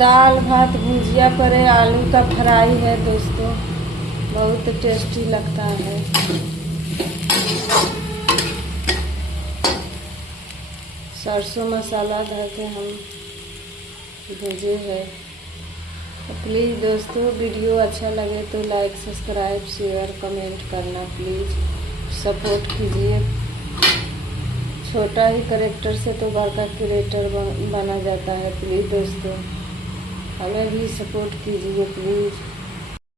दाल भात भुजिया परे आलू का फ्राई है दोस्तों, बहुत टेस्टी लगता है। सरसों मसाला डाल के हम भेजे हैं। तो प्लीज़ दोस्तों वीडियो अच्छा लगे तो लाइक सब्सक्राइब शेयर कमेंट करना प्लीज़, सपोर्ट कीजिए। छोटा ही कैरेक्टर से तो बड़ा क्रिएटर बना जाता है। प्लीज़ दोस्तों हमें भी सपोर्ट कीजिए प्लीज़।